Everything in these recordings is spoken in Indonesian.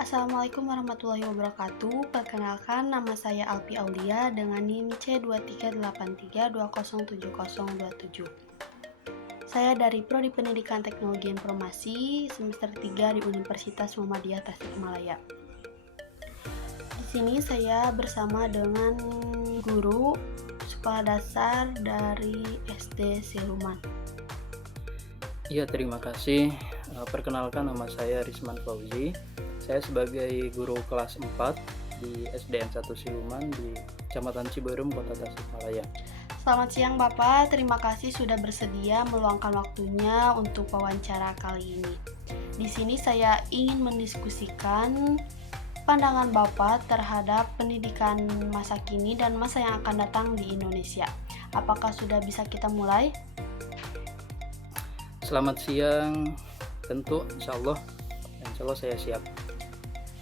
Assalamualaikum warahmatullahi wabarakatuh. Perkenalkan, nama saya Alpi Aulia dengan NIM C2383207027. Saya dari Prodi Pendidikan Teknologi Informasi semester 3 di Universitas Muhammadiyah Tasikmalaya. Di sini saya bersama dengan guru sekolah dasar dari SD Siluman. Iya, terima kasih. Perkenalkan, nama saya Risman Fauzi. Saya sebagai guru kelas 4 di SDN 1 Siluman di Kecamatan Ciberem, Kota Tasikmalaya. Selamat siang Bapak, terima kasih sudah bersedia meluangkan waktunya untuk wawancara kali ini. Di sini saya ingin mendiskusikan pandangan Bapak terhadap pendidikan masa kini dan masa yang akan datang di Indonesia. Apakah sudah bisa kita mulai? Selamat siang, tentu insya Allah saya siap.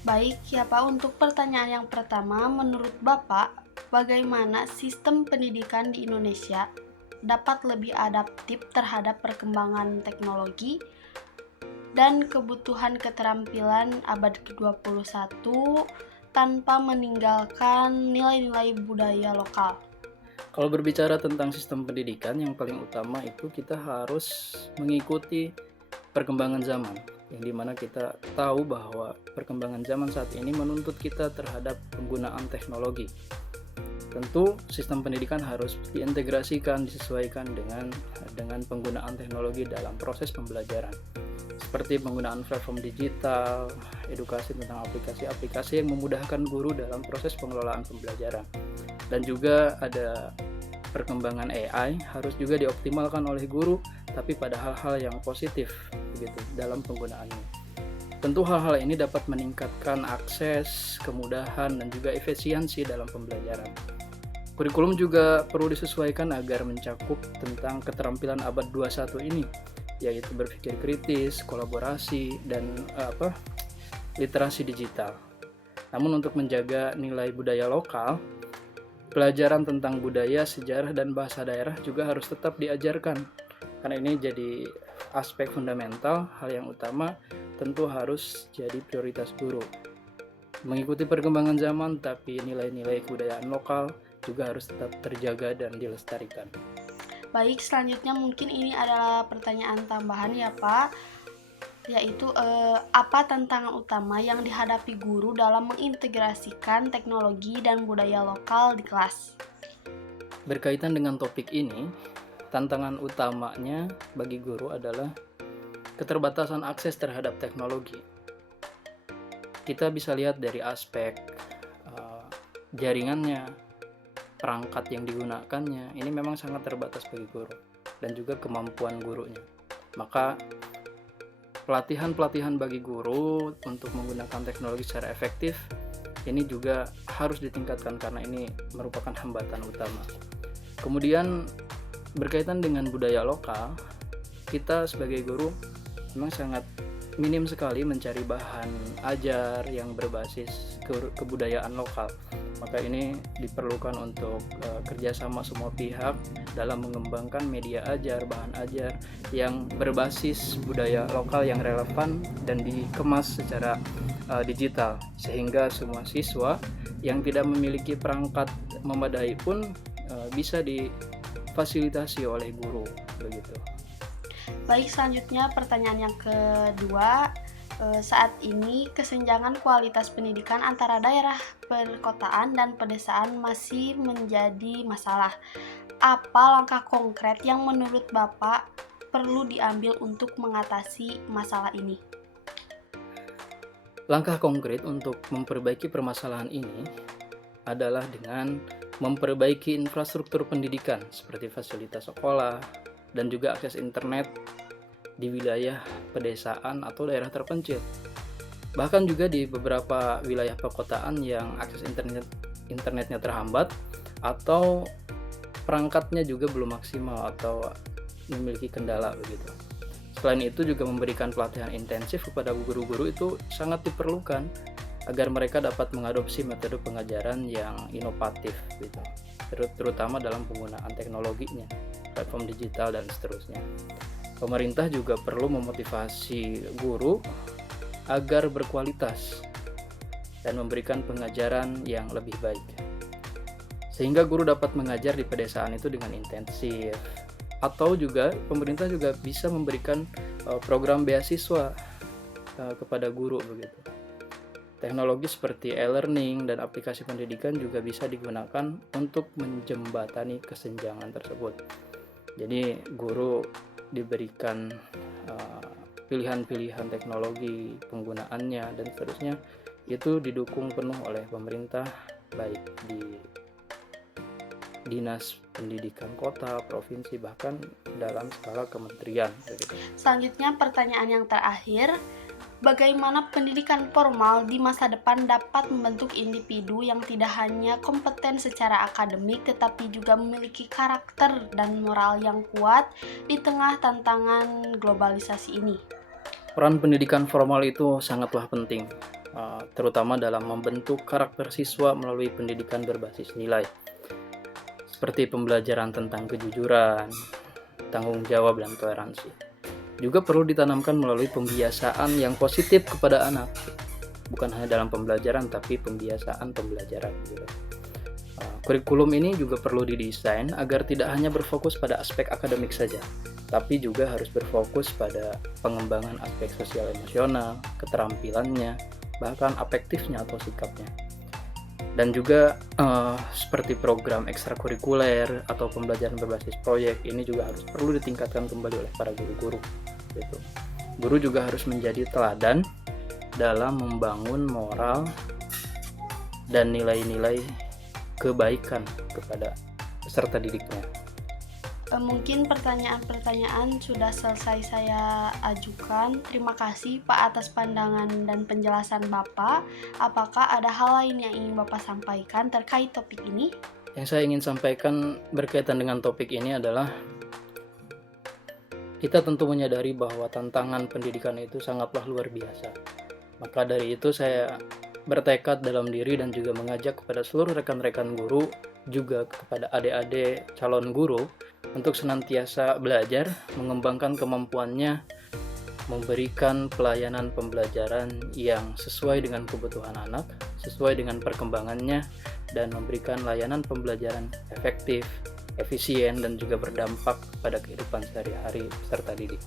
Baik, ya Pak, untuk pertanyaan yang pertama, menurut Bapak, bagaimana sistem pendidikan di Indonesia dapat lebih adaptif terhadap perkembangan teknologi dan kebutuhan keterampilan abad ke-21 tanpa meninggalkan nilai-nilai budaya lokal? Kalau berbicara tentang sistem pendidikan, yang paling utama itu kita harus mengikuti perkembangan zaman, yang dimana kita tahu bahwa perkembangan zaman saat ini menuntut kita terhadap penggunaan teknologi. Tentu sistem pendidikan harus diintegrasikan, disesuaikan dengan penggunaan teknologi dalam proses pembelajaran, seperti penggunaan platform digital, edukasi tentang aplikasi-aplikasi yang memudahkan guru dalam proses pengelolaan pembelajaran. Dan juga ada perkembangan AI harus juga dioptimalkan oleh guru, tapi pada hal-hal yang positif begitu dalam penggunaannya. Tentu hal-hal ini dapat meningkatkan akses, kemudahan, dan juga efisiensi dalam pembelajaran. Kurikulum juga perlu disesuaikan agar mencakup tentang keterampilan abad 21 ini, yaitu berpikir kritis, kolaborasi, dan literasi digital. Namun untuk menjaga nilai budaya lokal, pelajaran tentang budaya, sejarah, dan bahasa daerah juga harus tetap diajarkan, karena ini jadi aspek fundamental. Hal yang utama tentu harus jadi prioritas guru. Mengikuti perkembangan zaman, tapi nilai-nilai kebudayaan lokal juga harus tetap terjaga dan dilestarikan. Baik, selanjutnya mungkin ini adalah pertanyaan tambahan ya Pak, yaitu apa tantangan utama yang dihadapi guru dalam mengintegrasikan teknologi dan budaya lokal di kelas? Berkaitan dengan topik ini, tantangan utamanya bagi guru adalah keterbatasan akses terhadap teknologi. Kita bisa lihat dari aspek jaringannya, perangkat yang digunakannya, ini memang sangat terbatas bagi guru, dan juga kemampuan gurunya. Maka pelatihan bagi guru untuk menggunakan teknologi secara efektif ini juga harus ditingkatkan, karena ini merupakan hambatan utama. Kemudian berkaitan dengan budaya lokal, kita sebagai guru memang sangat minim sekali mencari bahan ajar yang berbasis kebudayaan lokal. Maka ini diperlukan untuk kerjasama semua pihak dalam mengembangkan media ajar, bahan ajar yang berbasis budaya lokal yang relevan dan dikemas secara digital, sehingga semua siswa yang tidak memiliki perangkat memadai pun bisa difasilitasi oleh guru begitu. Baik, selanjutnya pertanyaan yang kedua. Saat ini kesenjangan kualitas pendidikan antara daerah perkotaan dan pedesaan masih menjadi masalah. Apa langkah konkret yang menurut Bapak perlu diambil untuk mengatasi masalah ini? Langkah konkret untuk memperbaiki permasalahan ini adalah dengan memperbaiki infrastruktur pendidikan seperti fasilitas sekolah dan juga akses internet di wilayah pedesaan atau daerah terpencil. Bahkan juga di beberapa wilayah perkotaan yang akses internetnya terhambat atau perangkatnya juga belum maksimal atau memiliki kendala begitu. Selain itu juga memberikan pelatihan intensif kepada guru-guru itu sangat diperlukan agar mereka dapat mengadopsi metode pengajaran yang inovatif gitu, terutama dalam penggunaan teknologinya, platform digital dan seterusnya. Pemerintah juga perlu memotivasi guru agar berkualitas dan memberikan pengajaran yang lebih baik. Sehingga guru dapat mengajar di pedesaan itu dengan intensif. Atau juga pemerintah juga bisa memberikan program beasiswa kepada guru begitu. Teknologi seperti e-learning dan aplikasi pendidikan juga bisa digunakan untuk menjembatani kesenjangan tersebut. Jadi guru diberikan pilihan-pilihan teknologi, penggunaannya dan seterusnya itu didukung penuh oleh pemerintah, baik di dinas pendidikan kota, provinsi, bahkan dalam skala kementerian. Selanjutnya pertanyaan yang terakhir, bagaimana pendidikan formal di masa depan dapat membentuk individu yang tidak hanya kompeten secara akademik tetapi juga memiliki karakter dan moral yang kuat di tengah tantangan globalisasi ini? Peran pendidikan formal itu sangatlah penting, terutama dalam membentuk karakter siswa melalui pendidikan berbasis nilai, seperti pembelajaran tentang kejujuran, tanggung jawab, dan toleransi. Juga perlu ditanamkan melalui pembiasaan yang positif kepada anak, bukan hanya dalam pembelajaran, tapi pembiasaan pembelajaran. Kurikulum ini juga perlu didesain agar tidak hanya berfokus pada aspek akademik saja, tapi juga harus berfokus pada pengembangan aspek sosial emosional, keterampilannya, bahkan afektifnya atau sikapnya. Dan juga seperti program ekstrakurikuler atau pembelajaran berbasis proyek, ini juga harus perlu ditingkatkan kembali oleh para guru-guru gitu. Guru juga harus menjadi teladan dalam membangun moral dan nilai-nilai kebaikan kepada peserta didiknya. Mungkin pertanyaan-pertanyaan sudah selesai saya ajukan. Terima kasih Pak atas pandangan dan penjelasan Bapak. Apakah ada hal lain yang ingin Bapak sampaikan terkait topik ini? Yang saya ingin sampaikan berkaitan dengan topik ini adalah kita tentu menyadari bahwa tantangan pendidikan itu sangatlah luar biasa. Maka dari itu saya bertekad dalam diri dan juga mengajak kepada seluruh rekan-rekan guru, juga kepada adik-adik calon guru, untuk senantiasa belajar, mengembangkan kemampuannya, memberikan pelayanan pembelajaran yang sesuai dengan kebutuhan anak, sesuai dengan perkembangannya, dan memberikan layanan pembelajaran efektif, efisien, dan juga berdampak pada kehidupan sehari-hari peserta didik.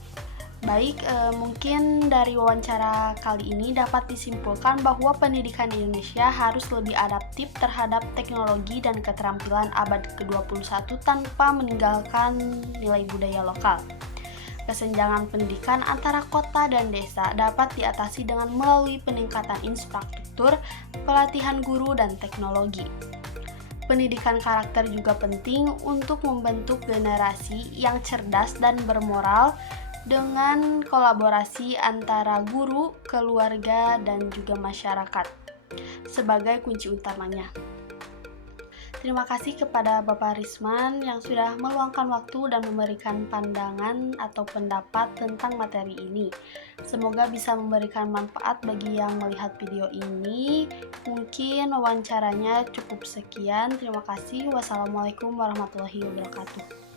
Baik, mungkin dari wawancara kali ini dapat disimpulkan bahwa pendidikan di Indonesia harus lebih adaptif terhadap teknologi dan keterampilan abad ke-21 tanpa meninggalkan nilai budaya lokal. Kesenjangan pendidikan antara kota dan desa dapat diatasi dengan melalui peningkatan infrastruktur, pelatihan guru, dan teknologi. Pendidikan karakter juga penting untuk membentuk generasi yang cerdas dan bermoral dengan kolaborasi antara guru, keluarga, dan juga masyarakat sebagai kunci utamanya. Terima kasih kepada Bapak Risman yang sudah meluangkan waktu dan memberikan pandangan atau pendapat tentang materi ini. Semoga bisa memberikan manfaat bagi yang melihat video ini. Mungkin wawancaranya cukup sekian. Terima kasih. Wassalamualaikum warahmatullahi wabarakatuh.